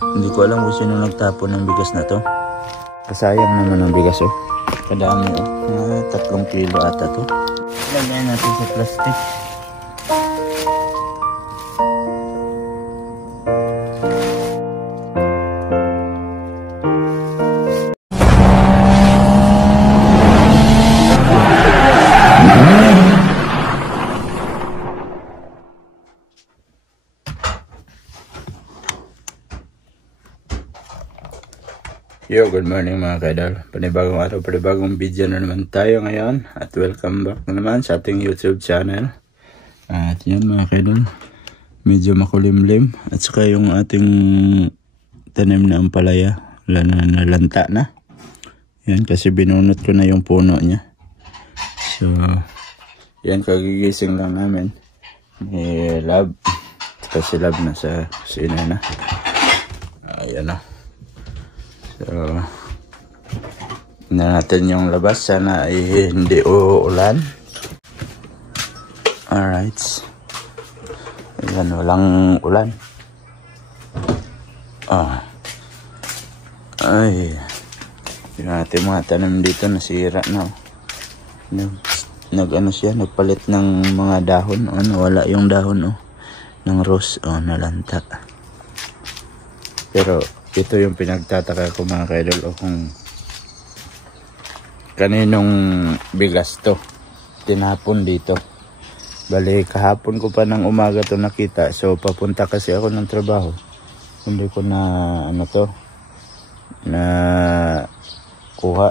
Hindi ko alam kung sino nagtapon ng bigas na to. Kasayang naman ang bigas oh. Kadami oh. 3 kilo ata to. Lagyan natin sa plastic. Yo, good morning mga kaidol. Panibagong araw, panibagong video na naman tayo ngayon. At welcome back na naman sa ating YouTube channel. At yan mga kaidol, medyo makulimlim. At saka yung ating tanim na ampalaya, nalanta na. Yan, kasi binunot ko na yung puno niya. So, yan, kagigising lang namin. May lab. Kasi lab na sa kusina na. Ayan na. So, na natin yung labas. Sana ay hindi uulan. Alright. Ayan, walang ulan. Ay. Yung ating mga tanim dito nasira na. Nag-ano siya, nagpalit ng mga dahon. Nawala yung dahon ng rose. Nalanta. Pero ito yung pinagtataka ko mga kaidol kung kaninong bigas to tinapon dito. Bali kahapon ko pa ng umaga to nakita, so papunta kasi ako ng trabaho, hindi ko na na kuha.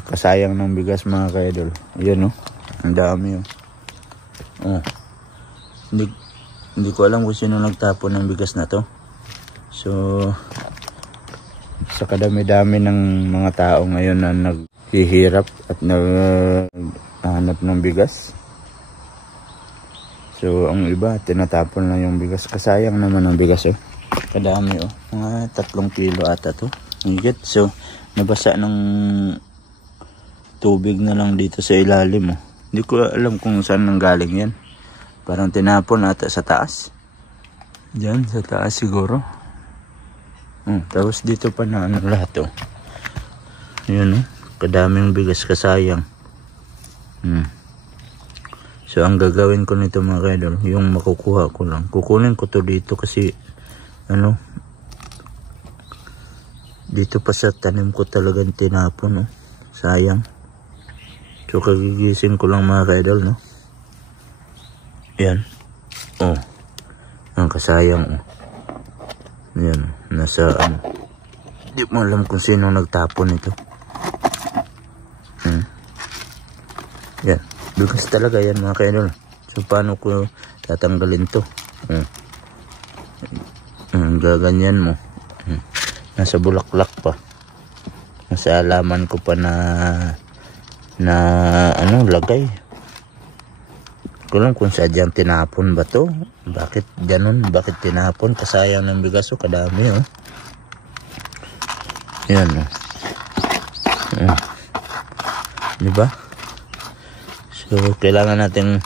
Kasayang ng bigas mga kaidol. Ayan ang dami hindi ko alam kung sino nagtapon ng bigas na to. So, sa kadami-dami ng mga tao ngayon na naghihirap at naghahanap ng bigas. So, ang iba, tinatapon lang yung bigas. Kasayang naman ang bigas Kadami mga 3 kilo ata to. Higit. So, nabasa ng tubig na lang dito sa ilalim Hindi ko alam kung saan nanggaling yan. Parang tinapon ata sa taas. Diyan, sa taas siguro. Tapos dito pa na lahat yun kadaming bigas, kasayang. So ang gagawin ko nito mga kaidol, yung makukuha ko lang, kukunin ko to dito kasi dito pa sa tanim ko talagang tinapon sayang. So kagigising ko lang mga kaidol yan ang kasayang yan, nasa di mo alam kung sino nagtapon ito. Yan, bigas talaga yan mga kaidol. So paano ko tatanggalin to? Gaganyan mo. Nasa bulaklak pa. Nasa alaman ko pa na lagay. Ko lang kung sadyang tinapon ba to. Bakit ganun? Bakit tinapon? Kasayang ng bigas kadami yan diba? So kailangan natin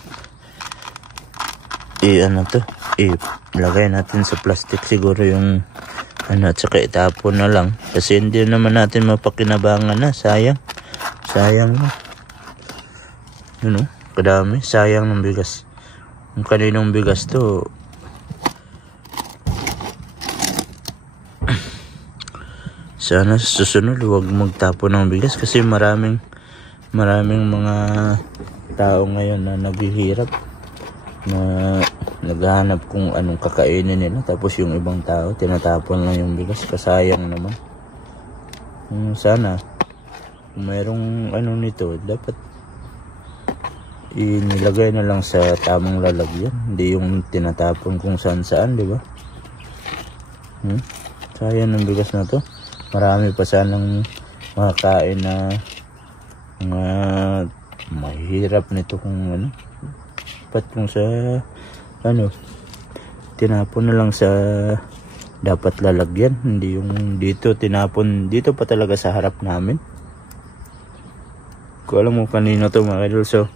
ilagay natin sa plastic siguro yung at saka itapon na lang kasi hindi naman natin mapakinabangan na. Sayang kadami, sayang ng bigas. Kung kaninong bigas to, sana susunod huwag magtapon ng bigas kasi maraming mga tao ngayon na naghihirap, na naghahanap kung anong kakainin nila, tapos yung ibang tao tinatapon lang yung bigas. Kasayang naman. Sana kung mayroong nito, dapat inilagay na lang sa tamang lalagyan, hindi yung tinatapon kung saan di ba? Sayang ng bigas na to. Marami pa sanang makakain na mahirap nito kung dapat kung sa tinapon na lang sa dapat lalagyan, hindi yung dito tinapon dito pa talaga sa harap namin. Ko alam mo kanino to mga kaidol. So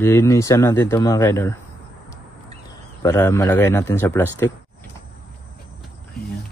linisan natin to mga kaidol para malagay natin sa plastic. Ayan.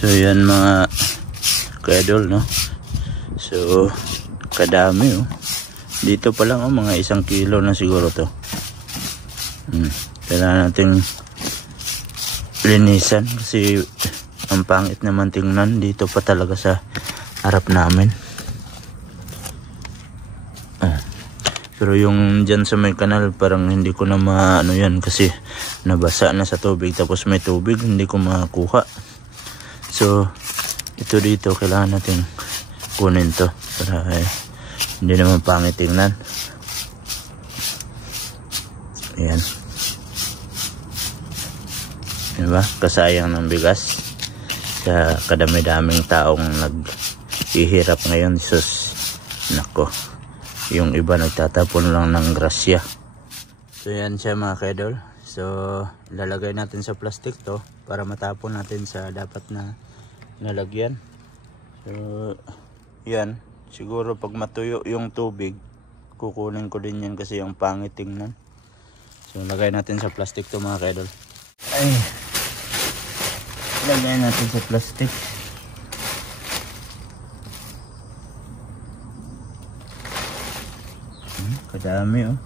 So yan mga ka-idol, no? So kadami, oh. Dito pa lang, oh, mga 1 kilo na siguro to. Kailangan nating linisan kasi ang pangit naman tingnan dito pa talaga sa harap namin. Pero yung dyan sa may kanal parang hindi ko na maano yan kasi nabasa na sa tubig, tapos may tubig hindi ko makuha. So ito dito kailangan natin kunin to para hindi naman pangit tingnan. Ayan, diba? Kasayang ng bigas sa kadami-daming taong naghihirap ngayon. Sus, nako, yung iba nagtatapon lang ng grasya. So yan siya mga ka-idol. So ilalagay natin sa plastic to para matapon natin sa dapat na nalagyan. So yan, siguro pag matuyo yung tubig kukunin ko din yan kasi yung pangit tingnan. So lagay natin sa plastic to mga ka-idol. Ay, lagay natin sa plastic. Kadami, oh.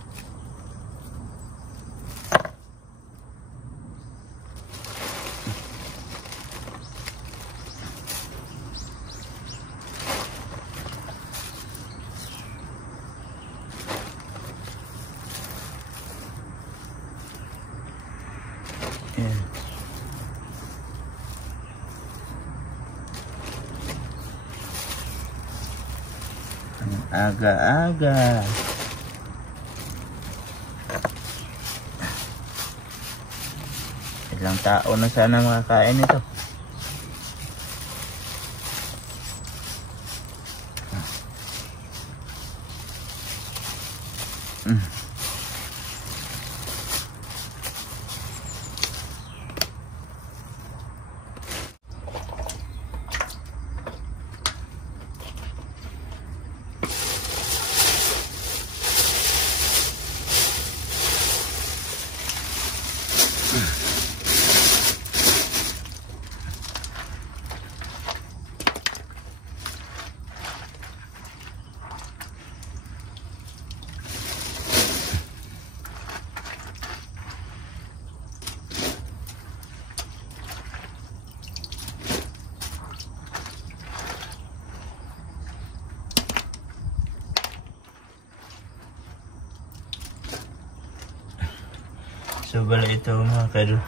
Ayan. Ang aga-aga. Ilang tao na sana makakain ito. So bala ito mga ka-idol,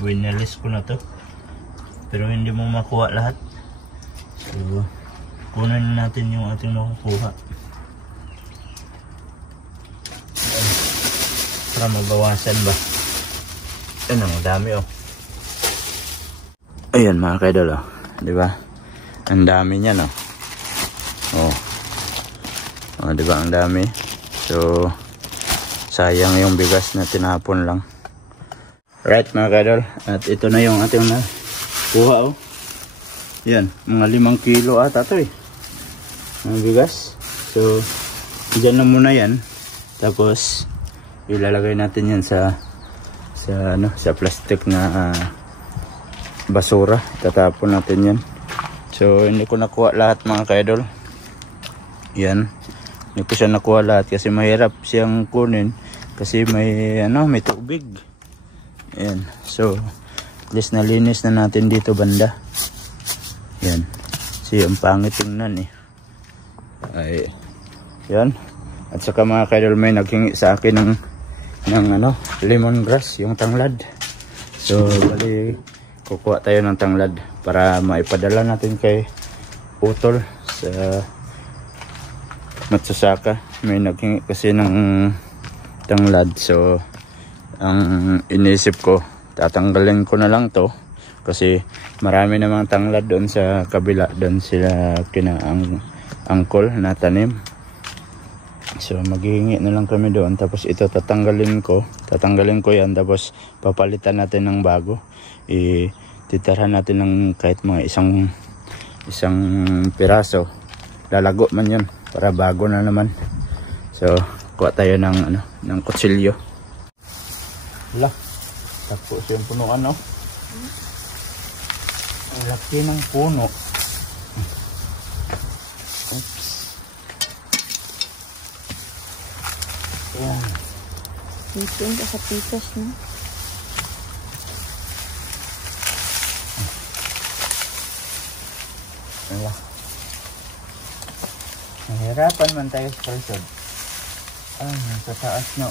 winalis ko na to pero hindi mo makuha lahat. So kunin natin yung ating makukuha para mabawasan ba. Ano, ang dami, oh. Ayan mga ka-idol, oh. Diba? Ang dami niyan, oh. Oh, diba ang dami? So sayang yung bigas na tinapon lang. Right mga ka-idol, at ito na yung ating nakuha, oh. Yan, mga 5 kilo ata to eh, ang bigas. So dyan na muna yan, tapos ilalagay natin yan sa sa plastic na basura. Tatapon natin yan. So hindi ko nakuha lahat mga kaidol. Yan, hindi ko siya nakuha lahat kasi mahirap siyang kunin kasi may may tubig. Yan, so at least nalinis na natin dito banda. Yan, kasi ang pangit tingnan eh. Ay, yan. At saka mga kaidol, may naghingi sa akin ng lemongrass, yung tanglad. So bali kukuha tayo ng tanglad para maipadala natin kay Utol sa Matsusaka. May naghingi kasi ng tanglad. So ang inisip ko, tatanggalin ko na lang to kasi marami namang tanglad doon sa kabila. Doon sila ang angkol na tanim. So maghihingi na lang kami doon, tapos ito tatanggalin ko yan, tapos papalitan natin ng bago. Titirahan natin ng kahit mga isang piraso, lalago man yun para bago na naman. So kuha tayo ng kutsilyo. Wala, tapos yung punuan ang laki ng puno. Oops. Ayan. Dito yung kapitas na. Wala. Nahirapan man tayo sa presod. Nasa taas na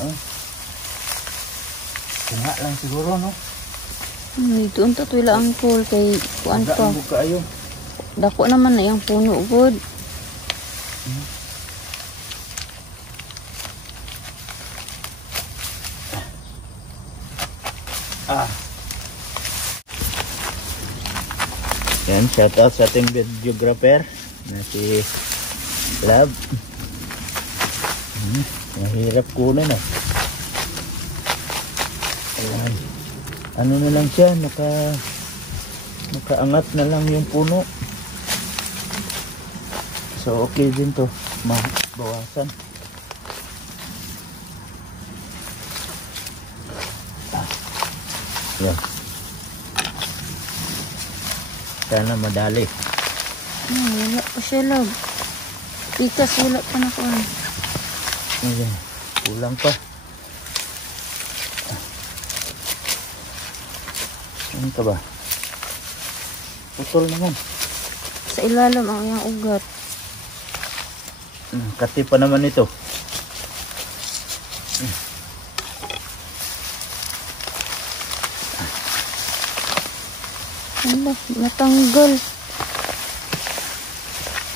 Tinga lang siguro, no? Dito ang tatwila ang pool kay kuan pa. Buka ayo. Dako naman na yung puno good. Yan, shout out sa ating videographer na si Lab. Mahirap kunin Ayan. Ano na lang siya, nakaangat na lang yung puno. So okay din to, mabawasan. Yan. Sana madali. Wala pa siya Lab. Pitas wala pa na kuan. Ayan, kulang pa. Ano ka ba? Putol naman. Sa ilalim ang iyang ugat. Kati pa naman ito. Ala, natanggal.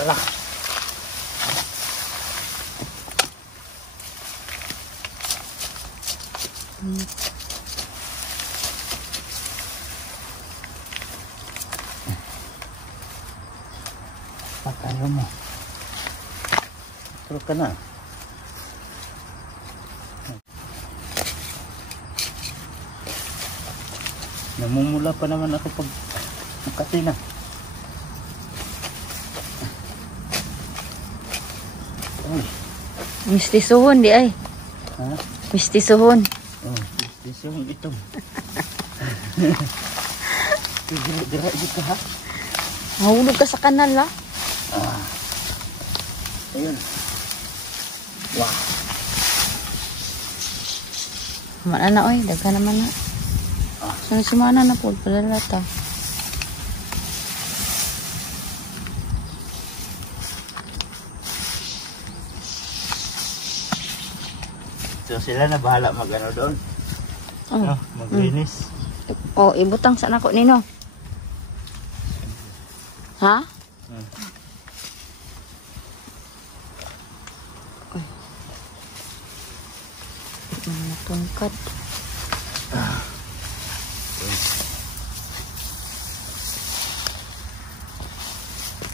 Ala. Patayo mo. Tulog ka na. Namumula pa naman ako pag nakati na. Mistisuhon di ay. Ha? Mistisuhon. Mistisuhon ito. Dira dito ha. Mahulog ka sa kanal ha. Ayun. Wow. Mana na oy, daghan naman na. Sana si mana na po palalata. So sila na bahala magano doon. Maglinis. Ibutang sa nako nino. Ha? Tungkad.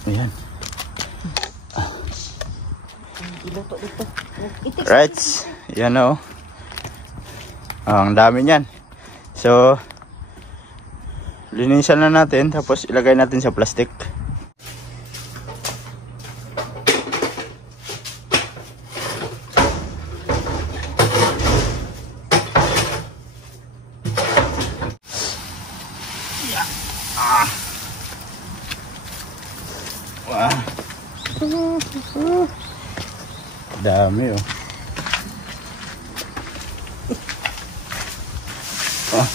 Ayan. Iluto dito. Right. Yan o. Ang dami niyan. So, linisan na natin. Tapos ilagay natin sa plastic. Wah. Dami oh. Ah.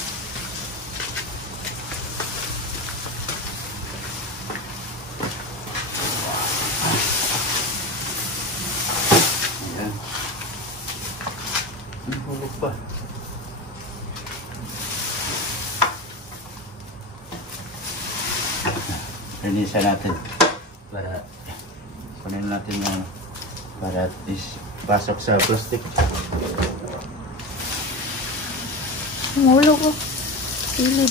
Ayan. Ang hulog pa. Linisan natin para kunin natin yung para pasok sa plastic. Mahulog ko. Silid.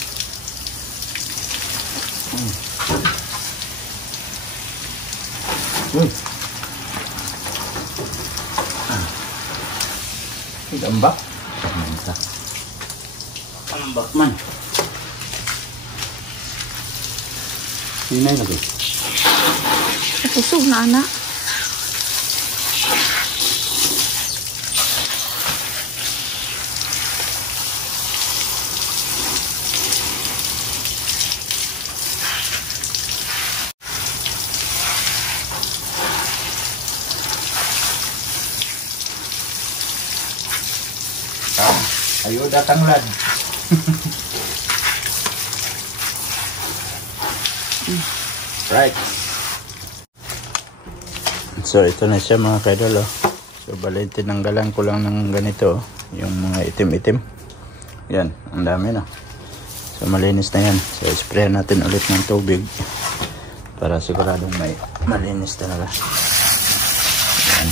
Uy! Gambak? Gambak man. Sinay lagi. Pusog na anak. Ayo datang lad. Right. So ito na siya mga kaidol. So bali tinanggalan ko lang ng ganito. Yung mga itim-itim. Yan. Ang dami na. So malinis na yan. So spray natin ulit ng tubig. Para siguradong may malinis talaga. Yan.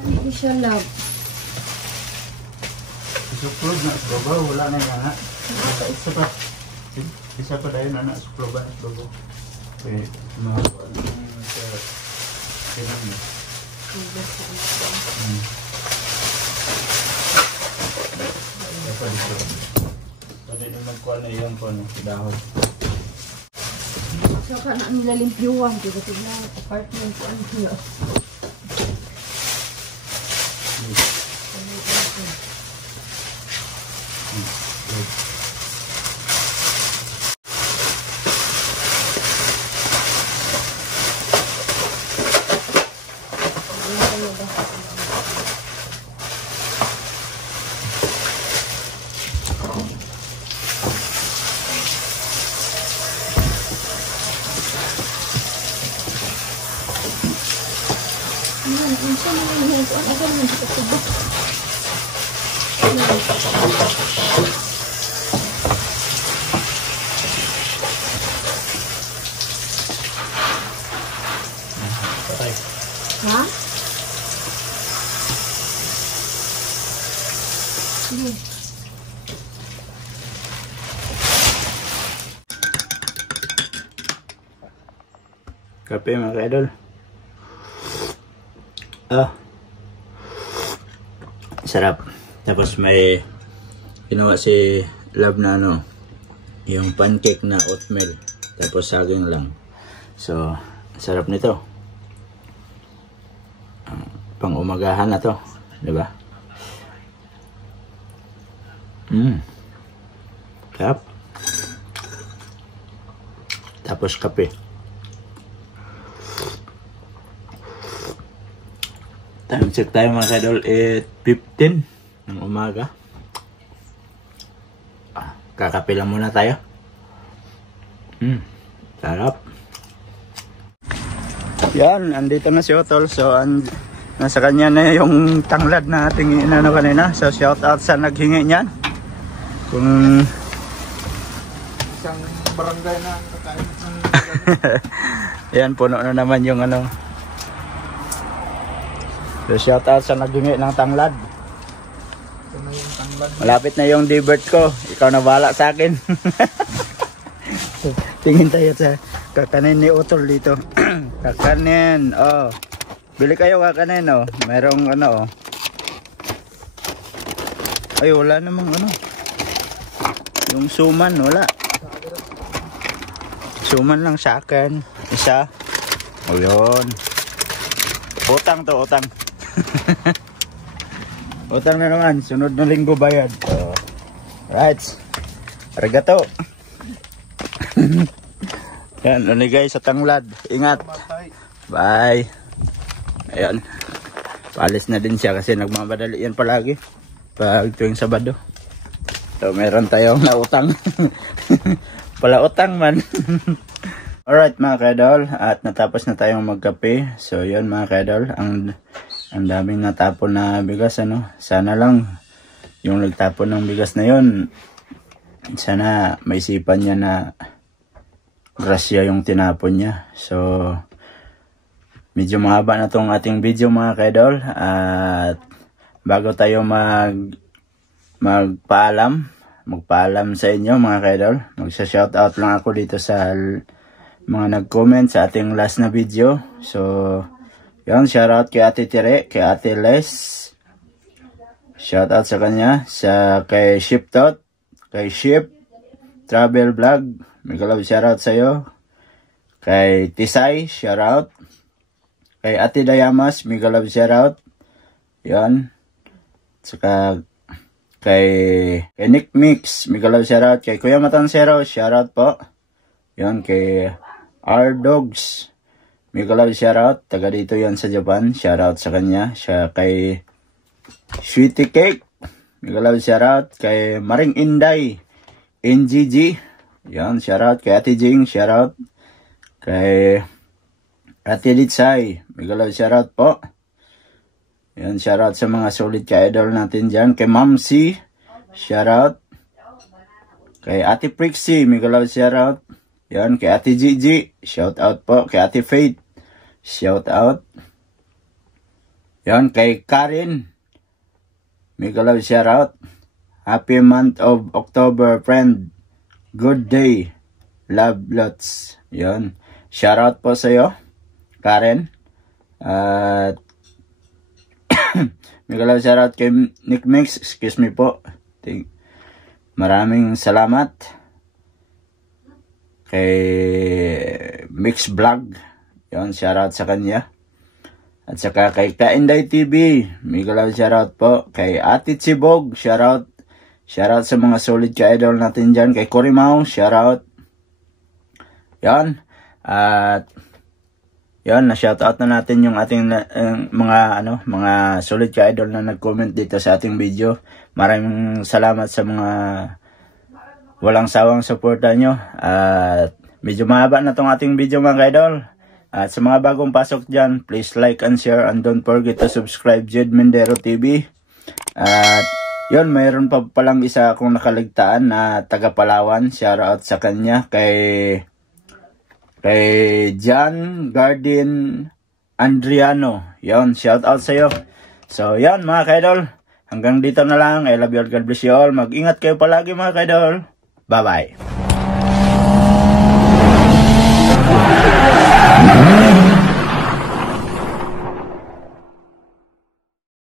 Hindi siya love. Suplod na suplod, wala na yung anak. Isa pa dahil anak suplod ba na suplod. Okay, mahawa na sa pinang mo. Pwede na magkuha na yung dahon. Saka na nila limpyuhan. Diba sila apartment ko ano nila. Ha? Sige. Kape mga ka-idol. Sarap. Tapos may ginawa si Love na yung pancake na oatmeal. Tapos saging lang. So, Sarap nito. Pang-umagahan na to. Diba? Sarap. Tapos kape. Time check tayo mga kaidol, 8:15 ng umaga. Kakape lang muna tayo. Sarap. Yan, andito na si Otol. So, nasa kanya na yung tanglad na ating inano kanina. So, shout out sa naghingi niyan. Kung isang barangay na kakain ng yan, puno na naman yung ano. So, shout out sa naghingi ng tanglad. ito na yung tanglad. Malapit na yung debut ko. Ikaw na bahala sa akin. Tingin tayo sa kakanin ni Otol dito. Kakanin. Oh. Bili kayo kakanin, oh. Merong ano, oh. Ay, wala namang ano. Yung suman, wala. Suman lang sa akin. Isa. O yun. Utang to, utang. Utang na naman. Sunod na linggo bayad. So, right. Arigato. Yan, naligay sa tanglad. Ingat. Bye. Ayan. Paalis na din siya kasi nagmamadali yan palagi. Pag tuwing Sabado. So, meron tayong nautang. Pala utang man. Alright mga kaidol, at natapos na tayong magkape. So yun mga kaidol, ang daming natapon na bigas, ano. Sana lang yung nagtapon ng bigas na yun, sana maisipan niya na grasya yung tinapon niya. So medyo mahaba na tong ating video mga kaidol, at bago tayo magpaalam sa inyo mga kaidol, magsa-shoutout lang ako dito sa mga nag-comment sa ating last na video. So yun, shoutout kay Ate Tere, kay Ate Les, shoutout sa kanya, kay Shiptot, kay Ship Travel Vlog, mega love shoutout sa iyo, kay Tisay shoutout, kay Ate Dayamas mega love shoutout, yun, saka kay Nick Mix mega love shoutout, kay Kuya Matansero shoutout po, yun, kay R-Dogs mega love shoutout, taga dito yan sa Japan, shoutout sa kanya. Siya kay Sweetie Cake mega love shoutout, kay Maring Inday NGG, yan, shoutout, kay Ate Jing shoutout, kay Ate Litsay mega love shoutout po, yan, shoutout sa mga solid ka-idol natin dyan, kay Ma'am C shoutout, kay Ate Prixie mega love shoutout, yan, kay Ate Gigi, shout out po. Kay Ate Faith, shout out. Yan, kay Karin, mega love shout out. Happy month of October, friend. Good day. Love lots. Yan, shout out po sa iyo, Karen. At mega love shout out kay Nick Mix, excuse me po. Maraming salamat. Kay Mix Vlog, yun, shoutout sa kanya. At saka kay Kainday TV, mega love shoutout po. Kay Ate Chibog, shoutout sa mga solid ka-idol natin dyan. Kay Corimao, shoutout. Yan. At yan, na-shoutout na natin yung ating mga solid ka-idol na nag-comment dito sa ating video. Maraming salamat sa mga walang sawang suporta nyo. At medyo mahaba na tong ating video mga kaidol. At sa mga bagong pasok dyan, please like and share, and don't forget to subscribe Jed Mendero TV. At yun, mayroon pa palang isa akong nakaligtaan na taga Palawan. Shout out sa kanya, kay John Garden Andriano. Yun, shout out sa iyo. So yan mga kaidol, hanggang dito na lang. I love you all, God bless you all. Mag-ingat kayo palagi mga kaidol. Bye-bye.